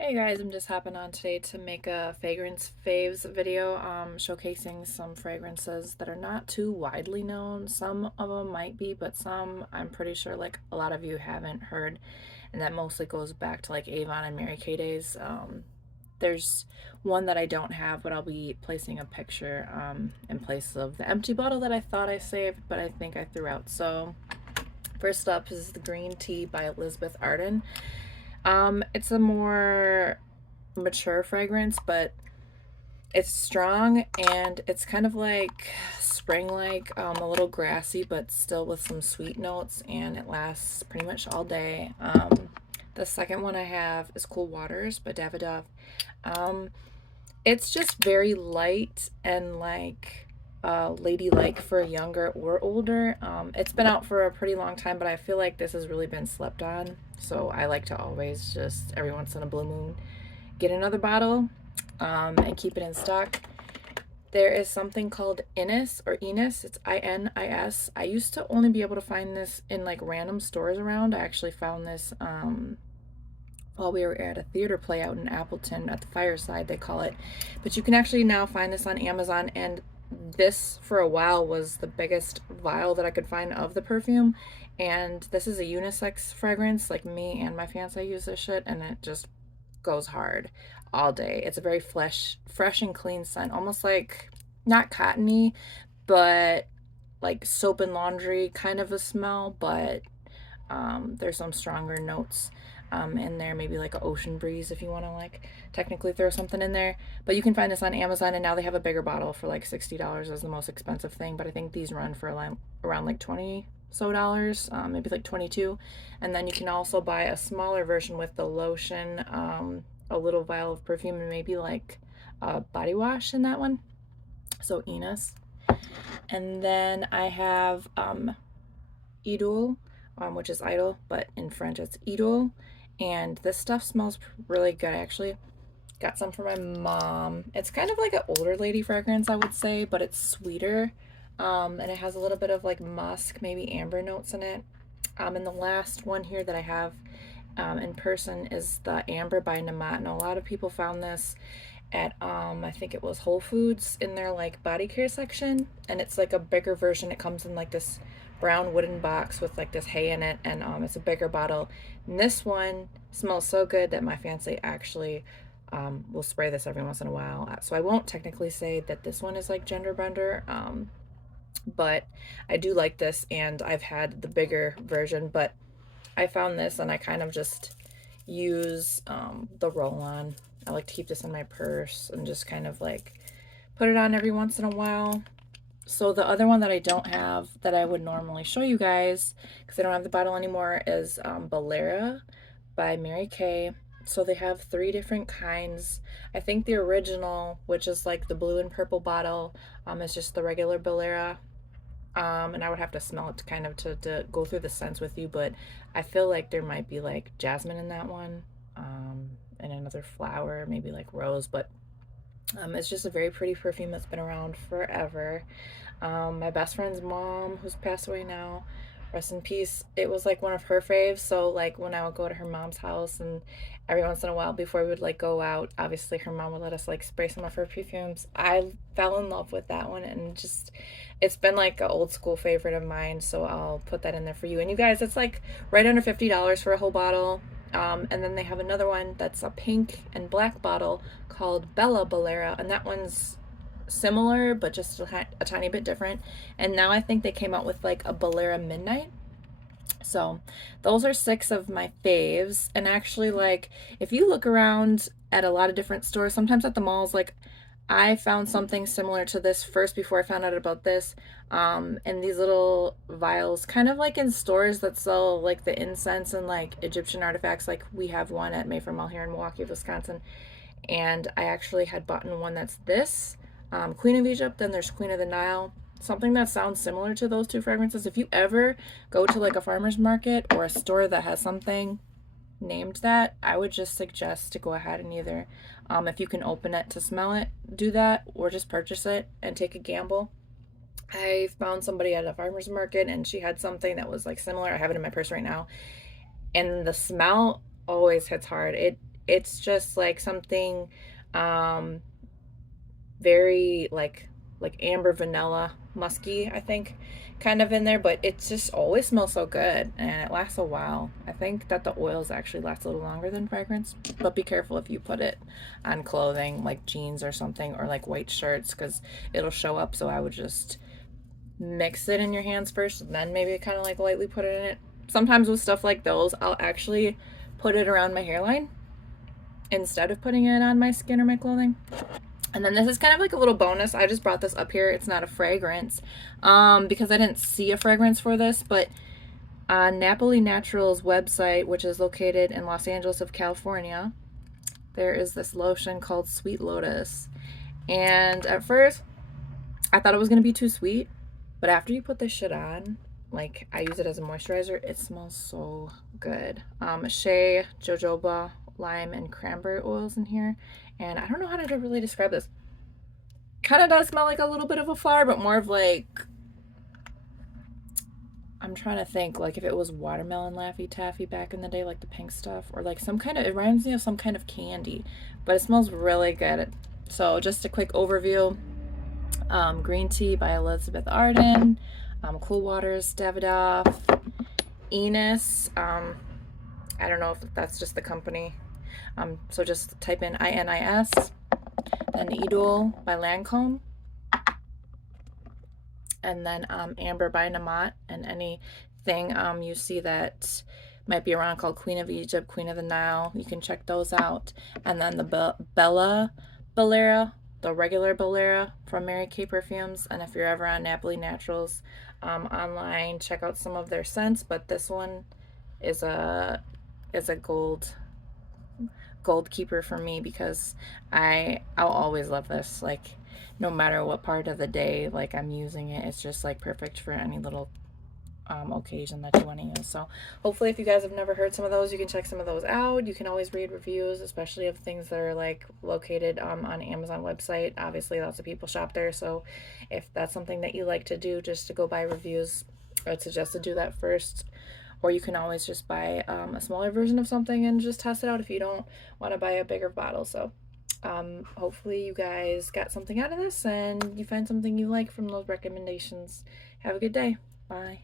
Hey guys, I'm just hopping on today to make a Fragrance Faves video showcasing some fragrances that are not too widely known. Some of them might be, but some I'm pretty sure like a lot of you haven't heard, and that mostly goes back to like Avon and Mary Kay days. There's one that I don't have, but I'll be placing a picture in place of the empty bottle that I thought I saved, but I think I threw out. So first up is the Green Tea by Elizabeth Arden. It's a more mature fragrance, but it's strong and it's kind of like spring-like, a little grassy, but still with some sweet notes, and it lasts pretty much all day. The second one I have is Cool Waters by Davidoff. Um, it's just very light and like ladylike for younger or older. It's been out for a pretty long time, but I feel like this has really been slept on. So I like to always just every once in a blue moon get another bottle and keep it in stock. There is something called Innis or Enis. It's Inis. I used to only be able to find this in like random stores around. I actually found this while we were at a theater play out in Appleton at the Fireside, they call it. But you can actually now find this on Amazon, and this for a while was the biggest vial that I could find of the perfume. And this is a unisex fragrance. Like me and my fiance use this shit, and it just goes hard all day. It's a very fresh and clean scent, almost like not cottony, but like soap and laundry kind of a smell, but there's some stronger notes in there, maybe like an ocean breeze if you want to like technically throw something in there. But you can find this on Amazon, and now they have a bigger bottle for like $60 as the most expensive thing, but I think these run for around like 20 so dollars, maybe like 22. And then you can also buy a smaller version with the lotion, a little vial of perfume, and maybe like a body wash in that one. So Enos. And then I have Idôle, which is idol, but in French it's Idôle. And this stuff smells really good. I actually got some for my mom. It's kind of like an older lady fragrance, I would say, but it's sweeter. And it has a little bit of like musk, maybe amber notes in it. And the last one here that I have in person is the Amber by Nemat. And a lot of people found this at I think it was Whole Foods in their like body care section, and it's like a bigger version. It comes in like this brown wooden box with like this hay in it, and it's a bigger bottle. And this one smells so good that my fiance actually will spray this every once in a while. So I won't technically say that this one is like gender bender, but I do like this, and I've had the bigger version, but I found this and I kind of just use the roll-on. I like to keep this in my purse and just kind of like put it on every once in a while. So the other one that I don't have that I would normally show you guys, because I don't have the bottle anymore, is Belara by Mary Kay. So they have three different kinds. I think the original, which is like the blue and purple bottle, is just the regular Belara. And I would have to smell it to kind of to go through the scents with you, but I feel like there might be like jasmine in that one, and another flower, maybe like rose, but it's just a very pretty perfume that's been around forever. My best friend's mom, who's passed away now, rest in peace, it was like one of her faves. So like when I would go to her mom's house, and every once in a while before we would like go out, obviously her mom would let us like spray some of her perfumes. I fell in love with that one, and just it's been like an old school favorite of mine. So I'll put that in there for you. And you guys, it's like right under $50 for a whole bottle. And then they have another one that's a pink and black bottle called Bella Belara, and that one's similar but just a tiny bit different. And now I think they came out with like a Belara Midnight. So those are six of my faves. And actually, like if you look around at a lot of different stores, sometimes at the malls, like I found something similar to this first before I found out about this. And these little vials, kind of like in stores that sell like the incense and like Egyptian artifacts. Like we have one at Mayfair Mall here in Milwaukee, Wisconsin. And I actually had bought one that's this Queen of Egypt, then there's Queen of the Nile. Something that sounds similar to those two fragrances. If you ever go to like a farmer's market or a store that has something named that, I would just suggest to go ahead and either, if you can open it to smell it, do that, or just purchase it and take a gamble. I found somebody at a farmer's market and she had something that was like similar. I have it in my purse right now. And the smell always hits hard. it's just like something very like amber vanilla musky, I think, kind of in there, but it just always smells so good and it lasts a while. I think that the oils actually last a little longer than fragrance, but be careful if you put it on clothing like jeans or something, or like white shirts, because it'll show up. So I would just mix it in your hands first and then maybe kind of like lightly put it in it. Sometimes with stuff like those, I'll actually put it around my hairline instead of putting it on my skin or my clothing. And then this is kind of like a little bonus. I just brought this up here. It's not a fragrance because I didn't see a fragrance for this, but on Napoli Naturals website, which is located in Los Angeles of California, there is this lotion called Sweet Lotus. And at first, I thought it was going to be too sweet, but after you put this shit on, like I use it as a moisturizer, it smells so good. Shea, jojoba, lime, and cranberry oils in here. And I don't know how to really describe this. Kind of does smell like a little bit of a flower, but more of like, I'm trying to think, like if it was watermelon Laffy Taffy back in the day, like the pink stuff, or like some kind of, it reminds me of some kind of candy, but it smells really good. So just a quick overview. Green Tea by Elizabeth Arden, Cool Waters, Davidoff, Enos, I don't know if that's just the company, so just type in INIS, then Idôle by Lancôme, and then Amber by Nemat, and anything you see that might be around called Queen of Egypt, Queen of the Nile, you can check those out. And then the Belara, the regular Belara from Mary Kay Perfumes. And if you're ever on Napoli Naturals online, check out some of their scents, but this one is a gold keeper for me, because I'll always love this, like no matter what part of the day like I'm using it. It's just like perfect for any little occasion that you want to use. So hopefully, if you guys have never heard some of those, you can check some of those out. You can always read reviews, especially of things that are like located on Amazon website. Obviously lots of people shop there, so if that's something that you like to do, just to go buy reviews, I'd suggest to do that first. Or you can always just buy a smaller version of something and just test it out if you don't want to buy a bigger bottle. So hopefully you guys got something out of this and you find something you like from those recommendations. Have a good day. Bye.